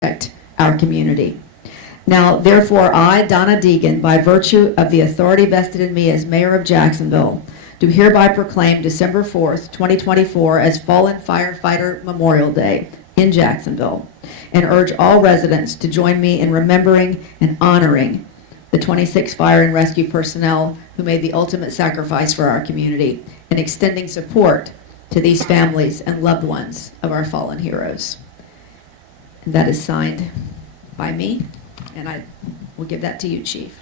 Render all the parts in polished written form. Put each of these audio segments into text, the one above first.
protect our community. Now, therefore, I, Donna Deegan, by virtue of the authority vested in me as mayor of Jacksonville, do hereby proclaim December 4th, 2024 as Fallen Firefighter Memorial Day in Jacksonville, and urge all residents to join me in remembering and honoring the 26 fire and rescue personnel who made the ultimate sacrifice for our community, and extending support to these families and loved ones of our fallen heroes. And that is signed by me, and I will give that to you, Chief.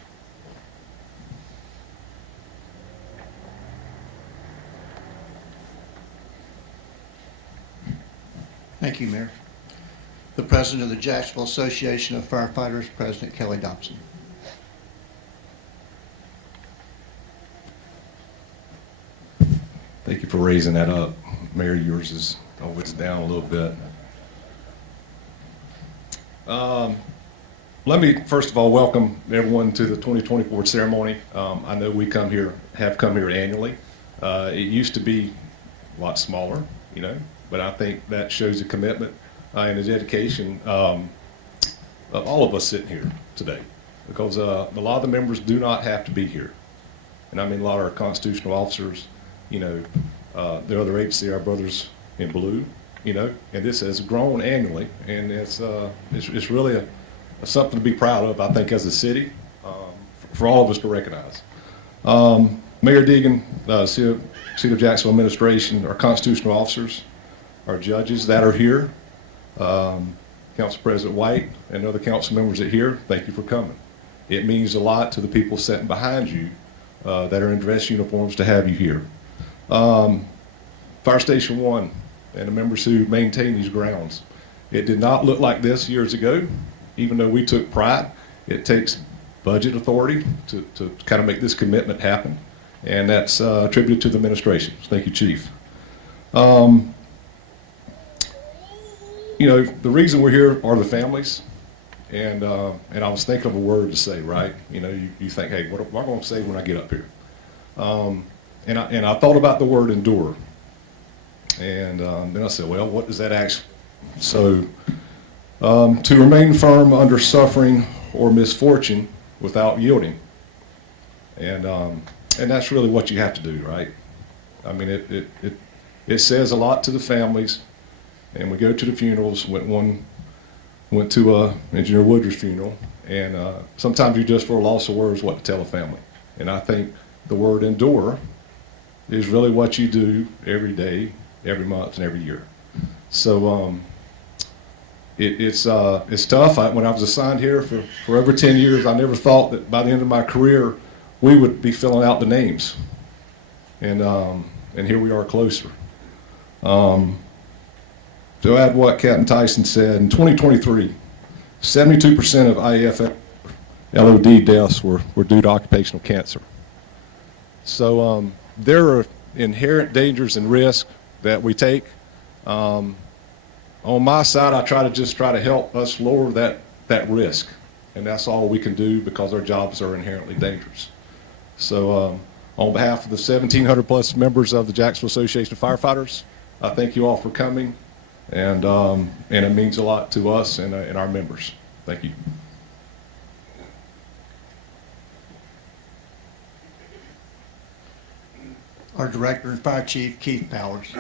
Thank you, Mayor. The President of the Jacksonville Association of Firefighters, President Kelly Dobson. Thank you for raising that up. Mayor, yours is always down a little bit. Let me first of all welcome everyone to the 2024 ceremony. I know we have come here annually. It used to be a lot smaller, but I think that shows the commitment and the dedication of all of us sitting here today, because a lot of the members do not have to be here. And I mean a lot of our constitutional officers, the other agency, our brothers in blue, and this has grown annually, and it's really something to be proud of, I think, as a city, for all of us to recognize. Mayor Deegan, City of Jacksonville administration, our constitutional officers, our judges that are here, Council President White, and other council members that are here, thank you for coming. It means a lot to the people sitting behind you that are in dress uniforms to have you here. Fire Station 1 and the members who maintain these grounds. It did not look like this years ago, even though we took pride. It takes budget authority to kind of make this commitment happen, and that's attributed to the administration. Thank you, Chief. The reason we're here are the families, and I was thinking of a word to say, right? You think, hey, what am I going to say when I get up here? And I thought about the word endure, and then I said, well, what does that actually? So, to remain firm under suffering or misfortune without yielding, and that's really what you have to do, right? I mean, it says a lot to the families, and we go to the funerals. Went to Engineer Woodruff's funeral, and sometimes you just for a loss of words what to tell a family, and I think the word endure is really what you do every day, every month, and every year. So it's tough. When I was assigned here for over 10 years, I never thought that by the end of my career we would be filling out the names, and here we are closer. To add what Captain Tyson said, in 2023, 72% of IAF LOD deaths were due to occupational cancer. So there are inherent dangers and risks that we take. On my side, I try to help us lower that risk, and that's all we can do because our jobs are inherently dangerous. So on behalf of the 1,700 plus members of the Jacksonville Association of Firefighters, I thank you all for coming, and it means a lot to us and our members. Thank you. Our Director and Fire Chief, Keith Powers.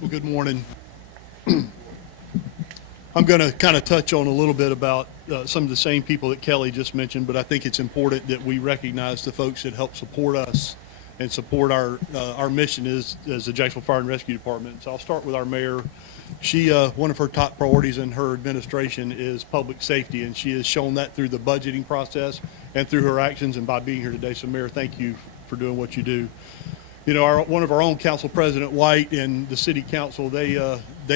Well, good morning. I'm going to kind of touch on a little bit about some of the same people that Kelly just mentioned, but I think it's important that we recognize the folks that help support us and support our mission as the Jacksonville Fire and Rescue Department. So I'll start with our mayor. She, one of her top priorities in her administration is public safety, and she has shown that through the budgeting process and through her actions and by being here today. So Mayor, thank you for doing what you do. One of our own council, President White, and the city council, they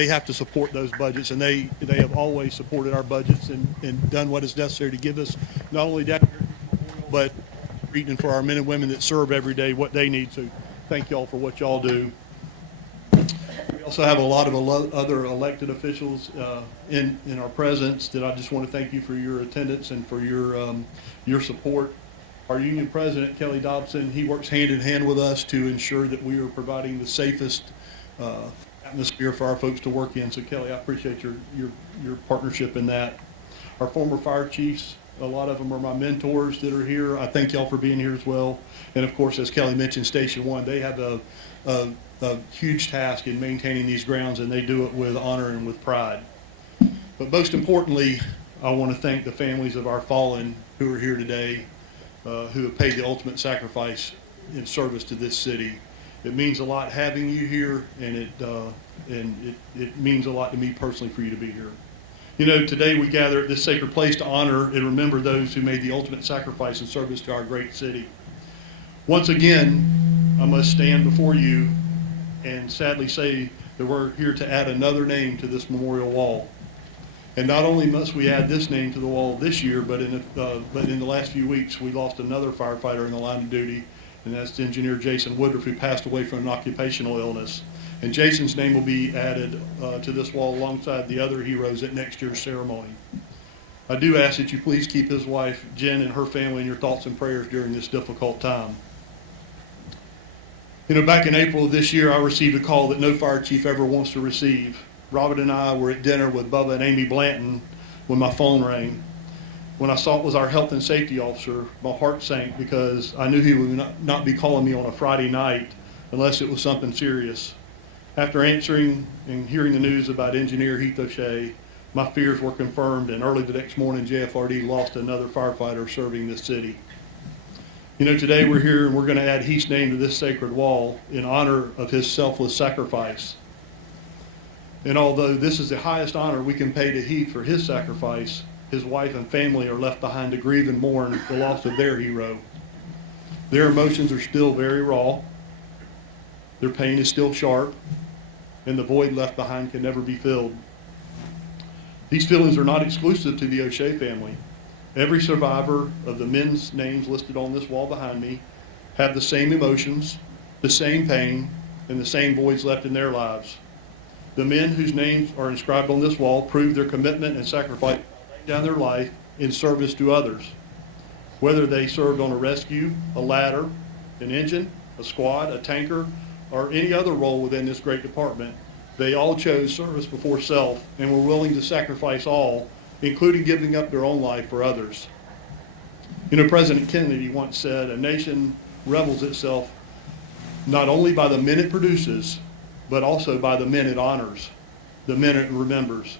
have to support those budgets, and they have always supported our budgets and done what is necessary to give us not only down here, but treating for our men and women that serve every day what they need. So thank y'all for what y'all do. We also have a lot of other elected officials in our presence that I just want to thank you for your attendance and for your support. Our union president, Kelly Dobson, he works hand in hand with us to ensure that we are providing the safest atmosphere for our folks to work in. So Kelly, I appreciate your partnership in that. Our former fire chiefs, a lot of them are my mentors that are here. I thank y'all for being here as well. And of course, as Kelly mentioned, Station 1, they have a huge task in maintaining these grounds, and they do it with honor and with pride. But most importantly, I want to thank the families of our fallen who are here today, who have paid the ultimate sacrifice in service to this city. It means a lot having you here, and it means a lot to me personally for you to be here. You know, today we gather at this sacred place to honor and remember those who made the ultimate sacrifice in service to our great city. Once again, I must stand before you and sadly say that we're here to add another name to this memorial wall. And not only must we add this name to the wall this year, but in the last few weeks, we lost another firefighter in the line of duty, and that's Engineer Jason Woodruff, who passed away from an occupational illness. And Jason's name will be added to this wall alongside the other heroes at next year's ceremony. I do ask that you please keep his wife, Jen, and her family in your thoughts and prayers during this difficult time. You know, back in April of this year, I received a call that no fire chief ever wants to receive. Robert and I were at dinner with Bubba and Amy Blanton when my phone rang. When I saw it was our health and safety officer, my heart sank because I knew he would not be calling me on a Friday night unless it was something serious. After answering and hearing the news about Engineer Heath O'Shea, my fears were confirmed, and early the next morning, JFRD lost another firefighter serving this city. You know, today we're here and we're going to add Heath's name to this sacred wall in honor of his selfless sacrifice. And although this is the highest honor we can pay to Heath for his sacrifice, his wife and family are left behind to grieve and mourn the loss of their hero. Their emotions are still very raw. Their pain is still sharp, and the void left behind can never be filled. These feelings are not exclusive to the O'Shea family. Every survivor of the men's names listed on this wall behind me have the same emotions, the same pain, and the same voids left in their lives. The men whose names are inscribed on this wall prove their commitment and sacrifice down their life in service to others. Whether they served on a rescue, a ladder, an engine, a squad, a tanker, or any other role within this great department, they all chose service before self and were willing to sacrifice all, including giving up their own life for others. You know, President Kennedy once said, "A nation revels itself not only by the men it produces, but also by the men it honors, the men it remembers."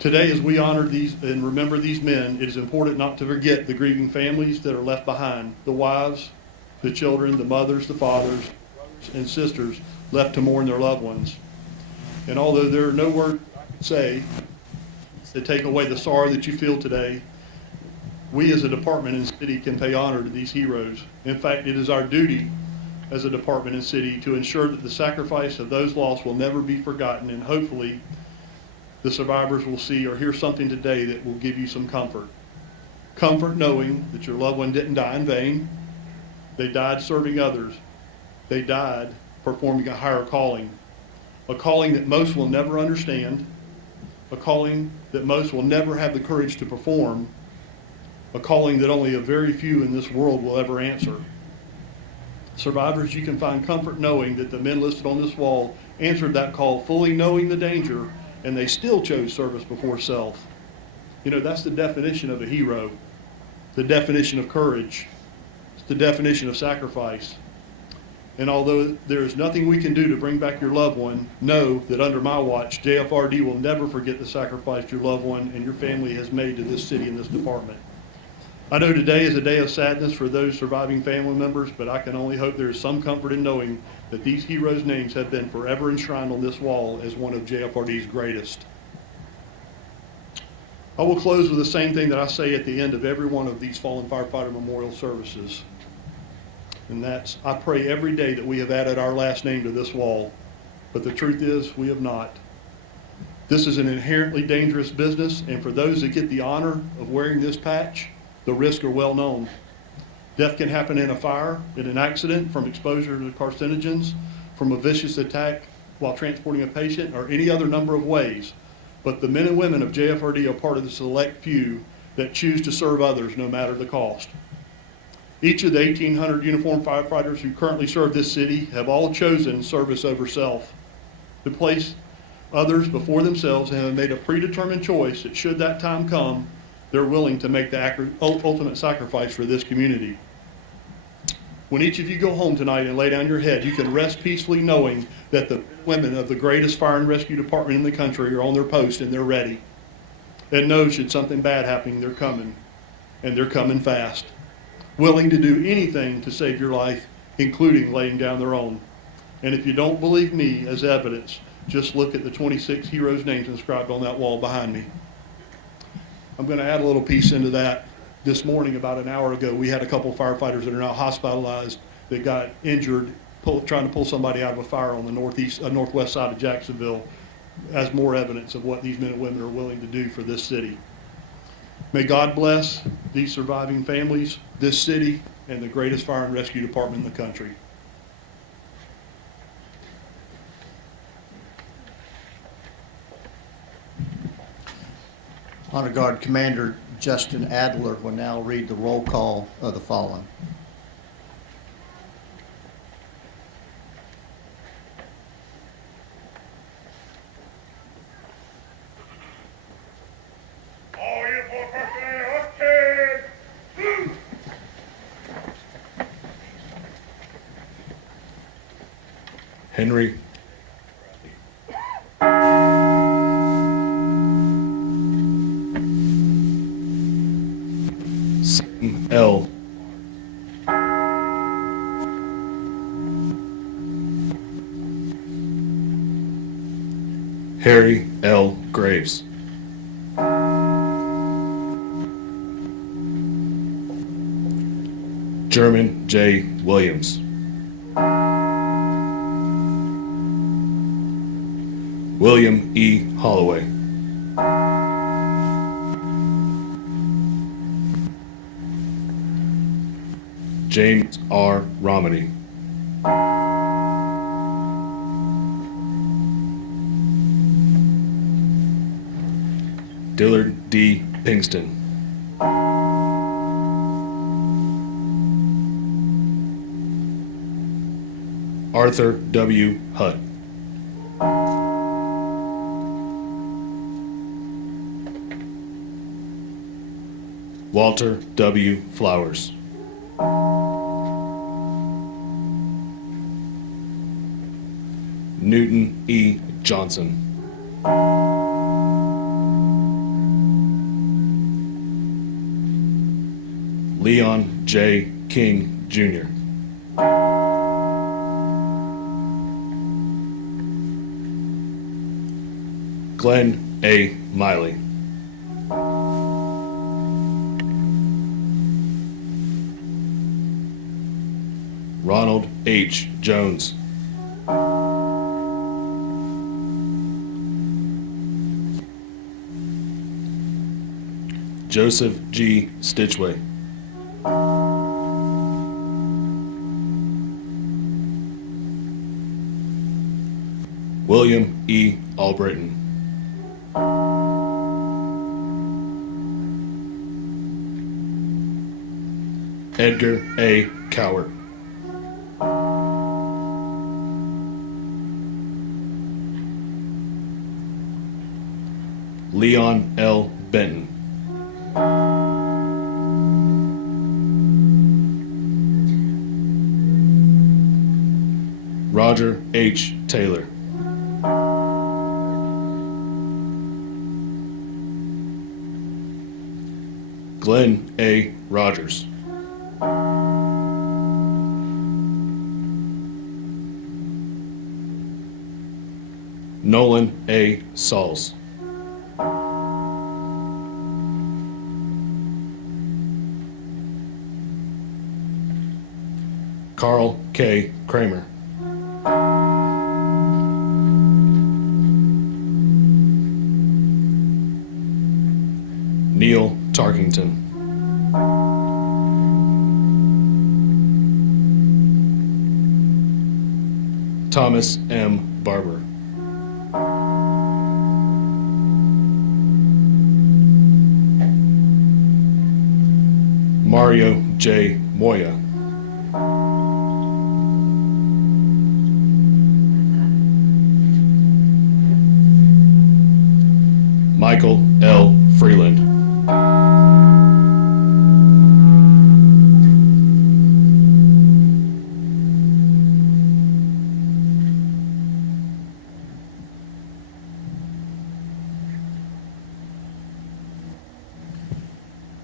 Today, as we honor these and remember these men, it is important not to forget the grieving families that are left behind, the wives, the children, the mothers, the fathers, and sisters left to mourn their loved ones. And although there are no words I could say to take away the sorrow that you feel today, we as a department and city can pay honor to these heroes. In fact, it is our duty as a department and city to ensure that the sacrifice of those lost will never be forgotten, and hopefully the survivors will see or hear something today that will give you some comfort. Comfort knowing that your loved one didn't die in vain. They died serving others. They died performing a higher calling, a calling that most will never understand, a calling that most will never have the courage to perform, a calling that only a very few in this world will ever answer. Survivors, you can find comfort knowing that the men listed on this wall answered that call fully knowing the danger, and they still chose service before self. You know, that's the definition of a hero, the definition of courage, it's the definition of sacrifice. And although there is nothing we can do to bring back your loved one, know that under my watch, JFRD will never forget the sacrifice your loved one and your family has made to this city and this department. I know today is a day of sadness for those surviving family members, but I can only hope there is some comfort in knowing that these heroes' names have been forever enshrined on this wall as one of JFRD's greatest. I will close with the same thing that I say at the end of every one of these fallen firefighter memorial services. And that's, I pray every day that we have added our last name to this wall, but the truth is we have not. This is an inherently dangerous business, and for those that get the honor of wearing this patch, the risks are well known. Death can happen in a fire, in an accident, from exposure to carcinogens, from a vicious attack while transporting a patient, or any other number of ways. But the men and women of JFRD are part of the select few that choose to serve others no matter the cost. Each of the 1,800 uniformed firefighters who currently serve this city have all chosen service over self. to place others before themselves and have made a predetermined choice that should that time come, they're willing to make the ultimate sacrifice for this community. When each of you go home tonight and lay down your head, you can rest peacefully knowing that the women of the greatest fire and rescue department in the country are on their post and they're ready. And know should something bad happen, they're coming, and they're coming fast. Willing to do anything to save your life, including laying down their own. And if you don't believe me as evidence, just look at the 26 heroes' names inscribed on that wall behind me. I'm going to add a little piece into that. This morning, about an hour ago, we had a couple of firefighters that are now hospitalized that got injured trying to pull somebody out of a fire on the northwest side of Jacksonville, as more evidence of what these men and women are willing to do for this city. May God bless these surviving families, this city, and the greatest fire and rescue department in the country. Honor Guard Commander Justin Adler will now read the roll call of the following. Henry Sam L. Harry L. Graves. German J. Williams. William E. Holloway. James R. Romany. Dillard D. Pinkston. Arthur W. Hutt. Walter W. Flowers. Newton E. Johnson. Leon J. King, Jr. Glenn A. Miley. Ronald H. Jones. Joseph G. Stitchway. William E. Albritton. Edgar A. Cowart. Leon L. Benton. Roger H. Taylor. Glenn A. Rogers. Nolan A. Sauls. Carl K. Kramer. Neil Tarkington. Thomas M. Barber. Mario J. Moya. Michael L. Freeland.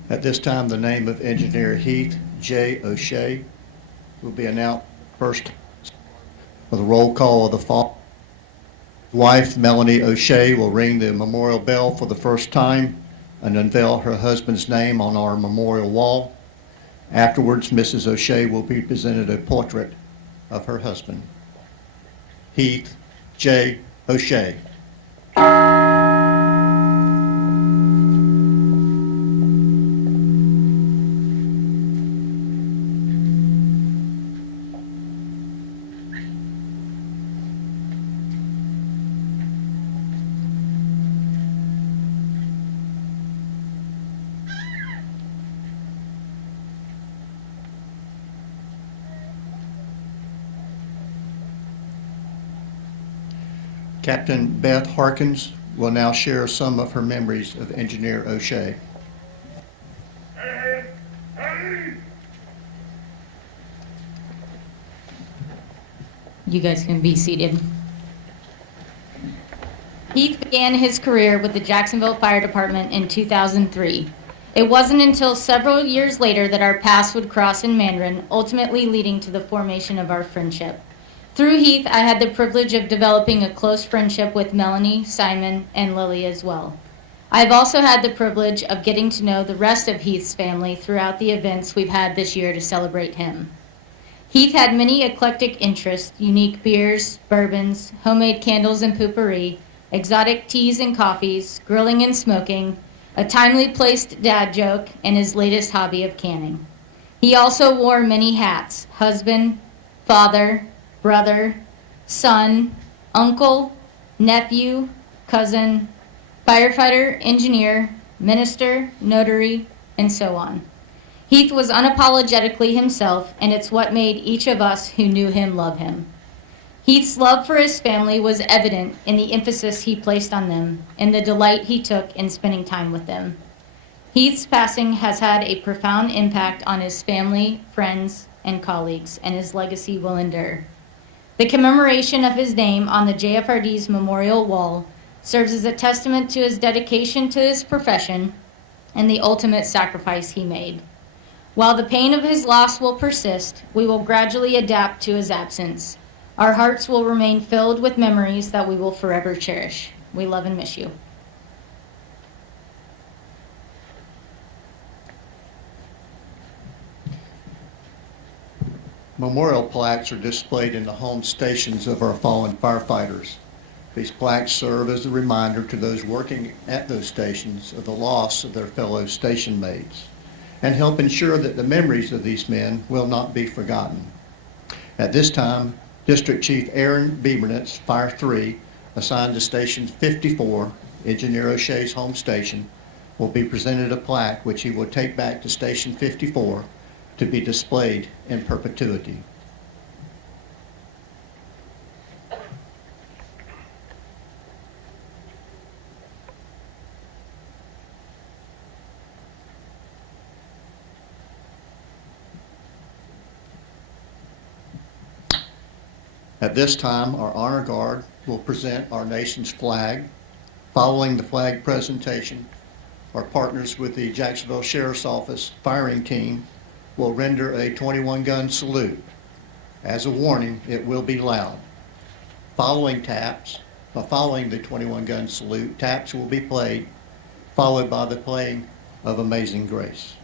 At this time, the name of Engineer Heath J. O'Shea will be announced first for the roll call of the fall. Wife Melanie O'Shea will ring the memorial bell for the first time and unveil her husband's name on our memorial wall. Afterwards, Mrs. O'Shea will be presented a portrait of her husband, Heath J. O'Shea. Captain Beth Harkins will now share some of her memories of Engineer O'Shea. You guys can be seated. Heath began his career with the Jacksonville Fire Department in 2003. It wasn't until several years later that our paths would cross in Mandarin, ultimately leading to the formation of our friendship. Through Heath, I had the privilege of developing a close friendship with Melanie, Simon, and Lily as well. I've also had the privilege of getting to know the rest of Heath's family throughout the events we've had this year to celebrate him. Heath had many eclectic interests: unique beers, bourbons, homemade candles and potpourri, exotic teas and coffees, grilling and smoking, a timely placed dad joke, and his latest hobby of canning. He also wore many hats: husband, father, brother, son, uncle, nephew, cousin, firefighter, engineer, minister, notary, and so on. Heath was unapologetically himself, and it's what made each of us who knew him love him. Heath's love for his family was evident in the emphasis he placed on them and the delight he took in spending time with them. Heath's passing has had a profound impact on his family, friends, and colleagues, and his legacy will endure. The commemoration of his name on the JFRD's memorial wall serves as a testament to his dedication to his profession and the ultimate sacrifice he made. While the pain of his loss will persist, we will gradually adapt to his absence. Our hearts will remain filled with memories that we will forever cherish. We love and miss you. Memorial plaques are displayed in the home stations of our fallen firefighters. These plaques serve as a reminder to those working at those stations of the loss of their fellow station mates and help ensure that the memories of these men will not be forgotten. At this time, District Chief Aaron Biebernitz, Fire 3, assigned to Station 54, Engineer O'Shea's home station, will be presented a plaque which he will take back to Station 54 to be displayed in perpetuity. At this time, our Honor Guard will present our nation's flag. Following the flag presentation, our partners with the Jacksonville Sheriff's Office firing team will render a 21-gun salute. As a warning, it will be loud. Following the 21-gun salute, taps will be played, followed by the playing of Amazing Grace.